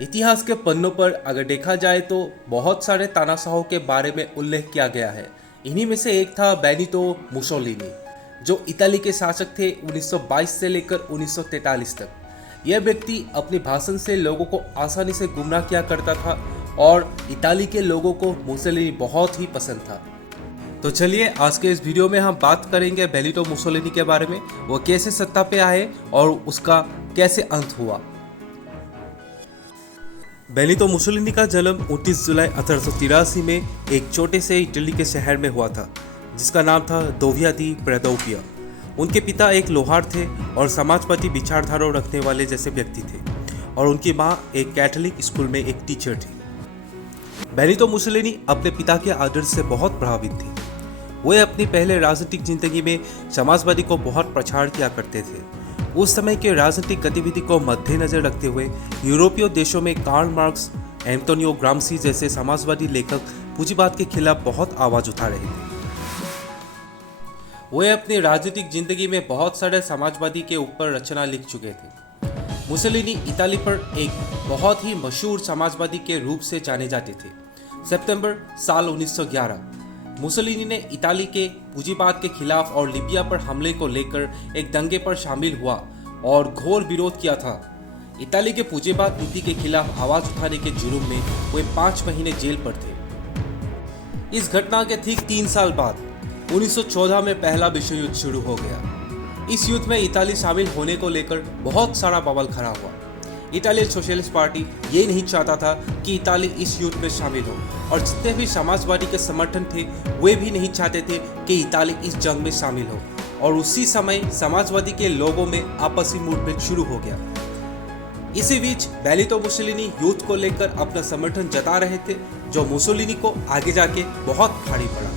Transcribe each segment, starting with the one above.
इतिहास के पन्नों पर अगर देखा जाए तो बहुत सारे तानाशाहों के बारे में उल्लेख किया गया है। इन्हीं में से एक था बेनितो मुसोलिनी, जो इताली के शासक थे 1922 से लेकर 1943 तक। यह व्यक्ति अपने भाषण से लोगों को आसानी से गुमराह किया करता था और इताली के लोगों को मुसोलिनी बहुत ही पसंद था। तो चलिए आज के इस वीडियो में हम बात करेंगे बेनितो मुसोलिनी के बारे में, वो कैसे सत्ता पे आए और उसका कैसे अंत हुआ। बेनितो मुसोलिनी का जन्म 29 जुलाई 1883 में एक छोटे से इटली के शहर में हुआ था, जिसका नाम था दोविया दी प्रेदोपिया। उनके पिता एक लोहार थे और समाजवादी विचारधारा रखने वाले जैसे व्यक्ति थे, और उनकी माँ एक कैथोलिक स्कूल में एक टीचर थी। बेनितो मुसोलिनी अपने पिता के आदर्श से बहुत प्रभावित थी। वे अपनी पहले राजनीतिक जिंदगी में समाजवादी को बहुत प्रचार किया करते थे। उस समय के राजनीतिक गतिविधि को मद्देनजर रखते हुए यूरोपीय देशों में कार्ल मार्क्स, एंटोनियो ग्राम्सी जैसे समाजवादी लेखक पूंजीवाद के खिलाफ बहुत आवाज उठा रहे थे। वे अपनी राजनीतिक जिंदगी में बहुत सारे समाजवादी के ऊपर रचना लिख चुके थे। मुसोलिनी इताली पर एक बहुत ही मशहूर समाजवादी के रूप से जाने जाते थे। सितंबर साल 1911 मुसोलिनी ने इताली के पूंजीवाद के खिलाफ और लीबिया पर हमले को लेकर एक दंगे पर शामिल हुआ और घोर विरोध किया था। इताली के पूंजीवाद नीति के खिलाफ आवाज उठाने के जुर्म में वे 5 महीने जेल पर थे। इस घटना के ठीक 3 साल बाद 1914 में पहला विश्व युद्ध शुरू हो गया। इस युद्ध में इताली शामिल होने को लेकर बहुत सारा बवाल खड़ा हुआ। इटालियन सोशलिस्ट पार्टी ये नहीं चाहता था कि इताली इस युद्ध में शामिल हो, और जितने भी समाजवादी के समर्थन थे वे भी नहीं चाहते थे कि इताली इस जंग में शामिल हो। और उसी समय समाजवादी के लोगों में आपसी मुठभेड़ शुरू हो गया। इसी बीच बेनितो मुसोलिनी युद्ध को लेकर अपना समर्थन जता रहे थे, जो मुसोलिनी को आगे जाके बहुत भारी पड़ा।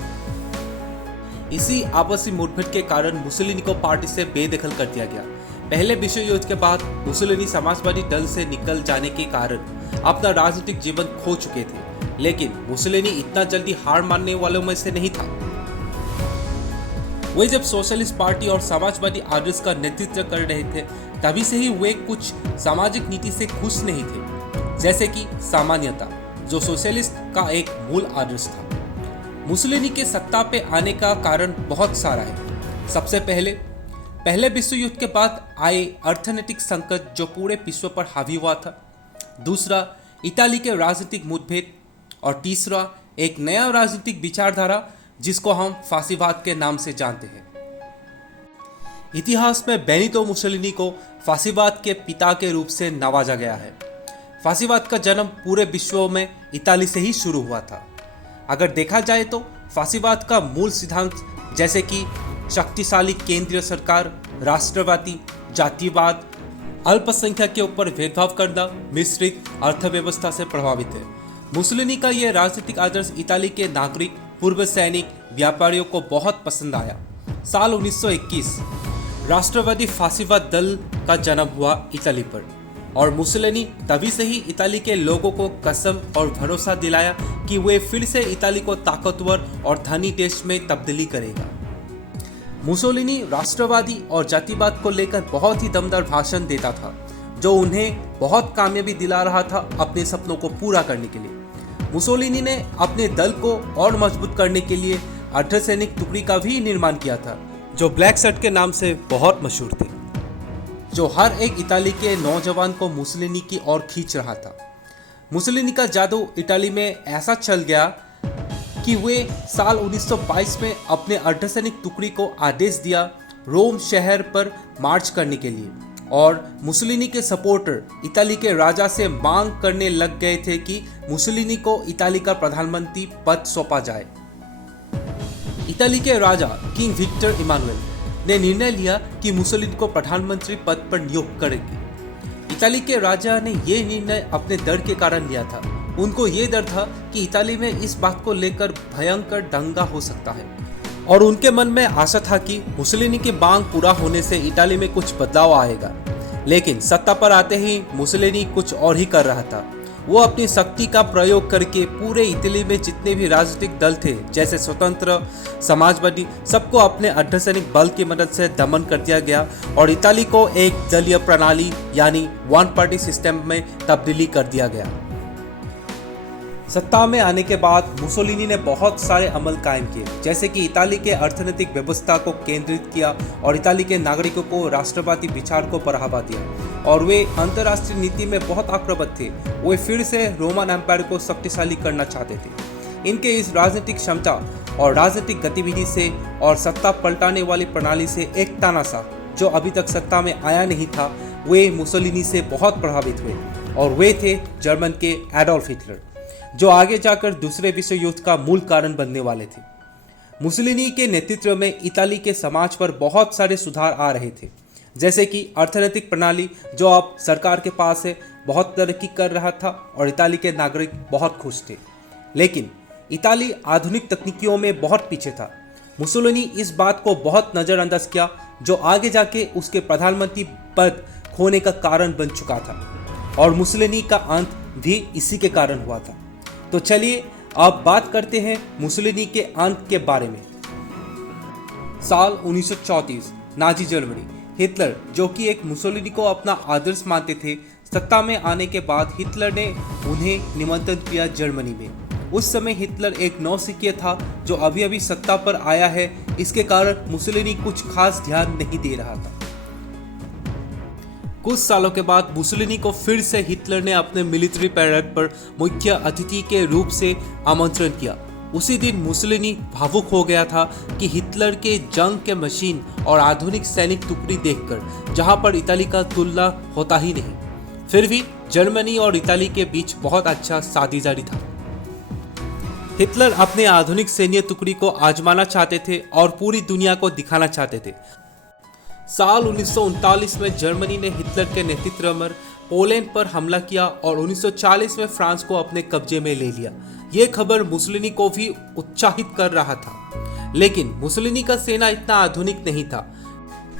इसी आपसी मुठभेड़ के कारण मुसोलिनी को पार्टी से बेदखल कर दिया गया। पहले विश्व युद्ध के बाद मुसोलिनी समाजवादी दल से निकल जाने के कारण अपना राजनीतिक जीवन खो चुके थे, लेकिन मुसोलिनी इतना जल्दी हार मानने वालों में से नहीं था। वे जब सोशलिस्ट पार्टी और समाजवादी आदर्श का नेतृत्व कर रहे थे, तभी से ही वे कुछ सामाजिक नीति से खुश नहीं थे, जैसे कि सामान्यता, जो सोशलिस्ट का एक मूल आदर्श था। मुसोलिनी के सत्ता पे आने का कारण बहुत सारा है। सबसे पहले विश्व युद्ध के बाद आए अर्थनैतिक संकट जो पूरे विश्व पर हावी हुआ था। दूसरा, इताली के राजनीतिक मुठभेड़। और तीसरा, एक नया राजनीतिक विचारधारा जिसको हम फासीवाद के नाम से जानते हैं। इतिहास में बेनितो मुसोलिनी को फासीवाद के पिता के रूप से नवाजा गया है। फासीवाद का जन्म पूरे विश्व में इताली से ही शुरू हुआ था। अगर देखा जाए तो फासीवाद का मूल सिद्धांत जैसे कि शक्तिशाली केंद्रीय सरकार, राष्ट्रवादी, जातिवाद, अल्पसंख्यक के ऊपर भेदभाव करना, मिश्रित अर्थव्यवस्था से प्रभावित है। मुसोलिनी का यह राजनीतिक आदर्श इताली के नागरिक, पूर्व सैनिक, व्यापारियों को बहुत पसंद आया। साल 1921 राष्ट्रवादी फासीवाद दल का जन्म हुआ इताली पर, और मुसोलिनी तभी से ही इताली के लोगों को कसम और भरोसा दिलाया कि वे फिर से इताली को ताकतवर और धनी देश में तब्दीली करेगा। मुसोलिनी राष्ट्रवादी और जातिवाद को लेकर बहुत ही दमदार भाषण देता था, जो उन्हें बहुत कामयाबी दिला रहा था अपने सपनों को पूरा करने के लिए। मुसोलिनी ने अपने दल को और मजबूत करने के लिए अर्धसैनिक टुकड़ी का भी निर्माण किया था, जो ब्लैक शर्ट के नाम से बहुत मशहूर थी, जो हर एक इताली के नौजवान को मुसोलिनी की ओर खींच रहा था। मुसोलिनी का जादू इताली में ऐसा चल गया कि वे साल 1922 में अपने अर्धसैनिक टुकड़ी को आदेश दिया रोम शहर पर मार्च करने के लिए, और मुसोलिनी के सपोर्टर इताली के राजा से मांग करने लग गए थे कि मुसोलिनी को इताली का प्रधानमंत्री पद सौंपा जाए। इताली के राजा किंग विक्टर इमानुएल ने निर्णय लिया कि मुसोलिनी को प्रधानमंत्री पद पर नियुक्त करेंगे। इताली के राजा ने यह निर्णय अपने डर के कारण लिया था। उनको ये डर था कि इताली में इस बात को लेकर भयंकर दंगा हो सकता है, और उनके मन में आशा था कि मुसोलिनी की मांग पूरा होने से इताली में कुछ बदलाव आएगा। लेकिन सत्ता पर आते ही मुसोलिनी कुछ और ही कर रहा था। वो अपनी शक्ति का प्रयोग करके पूरे इटली में जितने भी राजनीतिक दल थे, जैसे स्वतंत्र, समाजवादी, सबको अपने अर्धसैनिक बल की मदद से दमन कर दिया गया और इताली को एक दलीय प्रणाली यानी वन पार्टी सिस्टम में तब्दीली कर दिया गया। सत्ता में आने के बाद मुसोलिनी ने बहुत सारे अमल कायम किए, जैसे कि इताली के अर्थनैतिक व्यवस्था को केंद्रित किया और इताली के नागरिकों को राष्ट्रवादी विचार को बढ़ावा दिया और वे अंतर्राष्ट्रीय नीति में बहुत आक्रामक थे। वे फिर से रोमन एम्पायर को शक्तिशाली करना चाहते थे। इनके इस राजनीतिक क्षमता और राजनीतिक गतिविधि से और सत्ता पलटाने वाली प्रणाली से एक तानाशाह जो अभी तक सत्ता में आया नहीं था, वे मुसोलिनी से बहुत प्रभावित हुए और वे थे जर्मन के एडोल्फ हिटलर, जो आगे जाकर दूसरे विश्व युद्ध का मूल कारण बनने वाले थे। मुसोलिनी के नेतृत्व में इताली के समाज पर बहुत सारे सुधार आ रहे थे, जैसे कि अर्थनैतिक प्रणाली जो अब सरकार के पास है बहुत तरक्की कर रहा था और इताली के नागरिक बहुत खुश थे। लेकिन इताली आधुनिक तकनीकियों में बहुत पीछे था। मुसोलिनी इस बात को बहुत नज़रअंदाज किया, जो आगे जाके उसके प्रधानमंत्री पद खोने का कारण बन चुका था और मुसोलिनी का अंत भी इसी के कारण हुआ था। तो चलिए अब बात करते हैं मुसोलिनी के अंत के बारे में। साल 1934, नाजी जर्मनी। हिटलर, जो कि एक मुसोलिनी को अपना आदर्श मानते थे, सत्ता में आने के बाद हिटलर ने उन्हें निमंत्रण किया जर्मनी में। उस समय हिटलर एक नौसिखिया था जो अभी अभी सत्ता पर आया है, इसके कारण मुसोलिनी कुछ खास ध्यान नहीं दे रहा था। कुछ सालों के बाद मुसोलिनी को फिर से हिटलर ने अपने मिलिट्री पैरेड पर मुख्य अतिथि के रूप से आमंत्रण किया। उसी दिन मुसोलिनी भावुक हो गया था कि हिटलर के जंग के मशीन और आधुनिक सैनिक टुकड़ी देखकर, जहां पर इताली का तुलना होता ही नहीं। फिर भी जर्मनी और इताली के बीच बहुत अच्छा साझेदारी था। हिटलर अपने आधुनिक सैन्य टुकड़ी को आजमाना चाहते थे और पूरी दुनिया को दिखाना चाहते थे। साल 1939 में जर्मनी ने हिटलर के नेतृत्व में पोलैंड पर हमला किया और 1940 में फ्रांस को अपने कब्जे में ले लिया। ये खबर मुसोलिनी को भी उत्साहित कर रहा था, लेकिन मुसोलिनी का सेना इतना आधुनिक नहीं था।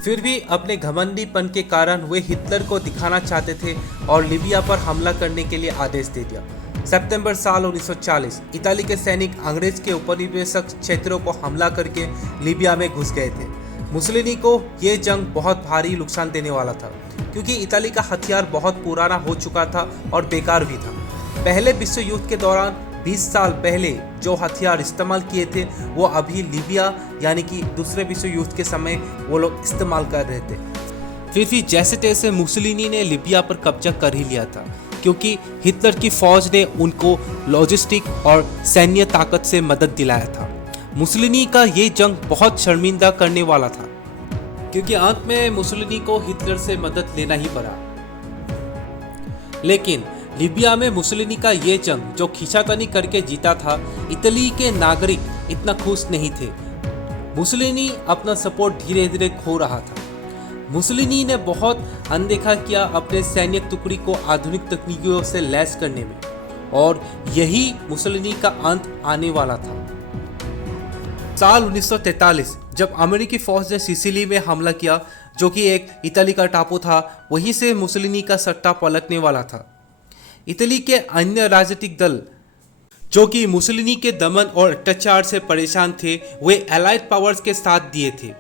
फिर भी अपने घमंडीपन के कारण वे हिटलर को दिखाना चाहते थे और लीबिया पर हमला करने के लिए आदेश दे दिया। सितंबर साल 1940 इताली के सैनिक अंग्रेज के उपनिवेशक क्षेत्रों को हमला करके लीबिया में घुस गए थे। मुसोलिनी को ये जंग बहुत भारी नुकसान देने वाला था, क्योंकि इताली का हथियार बहुत पुराना हो चुका था और बेकार भी था। पहले विश्व युद्ध के दौरान 20 साल पहले जो हथियार इस्तेमाल किए थे वो अभी लीबिया यानी कि दूसरे विश्व युद्ध के समय वो लोग इस्तेमाल कर रहे थे। फिर भी जैसे तैसे मुसोलिनी ने लीबिया पर कब्जा कर ही लिया था, क्योंकि हिटलर की फौज ने उनको लॉजिस्टिक और सैन्य ताकत से मदद दिलाया था। मुसोलिनी का ये जंग बहुत शर्मिंदा करने वाला था, क्योंकि अंत में मुसोलिनी को हिटलर से मदद लेना ही पड़ा। लेकिन लीबिया में मुसोलिनी का ये जंग जो खींचातानी करके जीता था, इटली के नागरिक इतना खुश नहीं थे। मुसोलिनी अपना सपोर्ट धीरे धीरे खो रहा था। मुसोलिनी ने बहुत अनदेखा किया अपने सैन्य टुकड़ी को आधुनिक तकनीकों से लैस करने में, और यही मुसोलिनी का अंत आने वाला था। साल 1943 जब अमेरिकी फौज ने सिसिली में हमला किया, जो कि एक इटली का टापू था, वहीं से मुसोलिनी का सट्टा पलटने वाला था। इटली के अन्य राजनीतिक दल जो कि मुसोलिनी के दमन और अत्याचार से परेशान थे, वे एलाइड पावर्स के साथ दिए थे।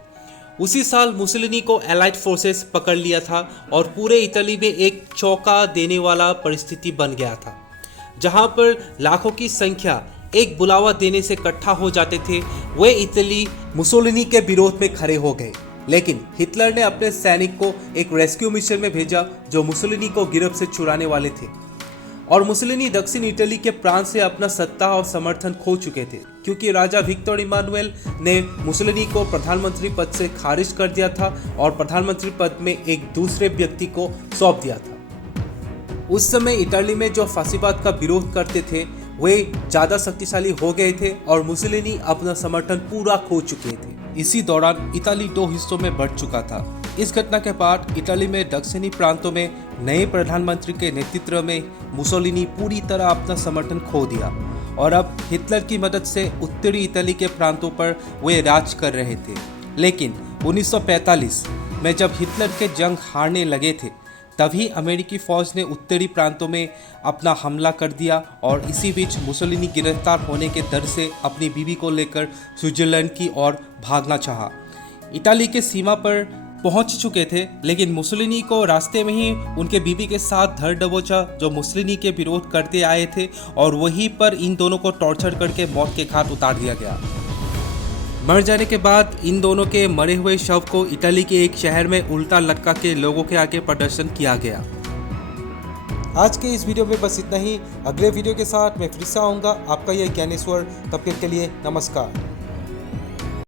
उसी साल मुसोलिनी को एलाइड फोर्सेस पकड़ लिया था और पूरे इटली में एक चौंका देने वाला परिस्थिति बन गया था, जहां पर लाखों की संख्या एक बुलावा देने से इकट्ठा हो जाते थे। वे इटली मुसोलिनी के विरोध में खड़े हो गए, लेकिन हिटलर ने अपने सैनिक को एक रेस्क्यू मिशन में भेजा जो मुसोलिनी को गिरफ्त से छुड़ाने वाले थे। और मुसोलिनी दक्षिण इटली के प्रांत से अपना सत्ता और समर्थन खो चुके थे, क्योंकि राजा विक्टर इमानुएल ने मुसोलिनी को प्रधानमंत्री पद से खारिज कर दिया था और प्रधानमंत्री पद में एक दूसरे व्यक्ति को सौंप दिया था। उस समय इटली में जो फासीवाद का विरोध करते थे वे ज़्यादा शक्तिशाली हो गए थे और मुसोलिनी अपना समर्थन पूरा खो चुके थे। इसी दौरान इटली दो हिस्सों में बढ़ चुका था। इस घटना के बाद इटली में दक्षिणी प्रांतों में नए प्रधानमंत्री के नेतृत्व में मुसोलिनी पूरी तरह अपना समर्थन खो दिया और अब हिटलर की मदद से उत्तरी इटली के प्रांतों पर वे राज कर रहे थे। लेकिन 1945 में जब हिटलर के जंग हारने लगे थे, तभी अमेरिकी फ़ौज ने उत्तरी प्रांतों में अपना हमला कर दिया और इसी बीच मुसोलिनी गिरफ्तार होने के डर से अपनी बीवी को लेकर स्विट्ज़रलैंड की ओर भागना चाहा। इटाली के सीमा पर पहुंच चुके थे, लेकिन मुसोलिनी को रास्ते में ही उनके बीवी के साथ धर दबोचा जो मुसोलिनी के विरोध करते आए थे, और वहीं पर इन दोनों को टॉर्चर करके मौत के घाट उतार दिया गया। मर जाने के बाद इन दोनों के मरे हुए शव को इटली के एक शहर में उल्टा लटका के लोगों के आगे प्रदर्शन किया गया। आज के इस वीडियो में बस इतना ही। अगले वीडियो के साथ मैं फिर से आऊँगा, आपका यह ज्ञानेश्वर। तब तक के लिए नमस्कार।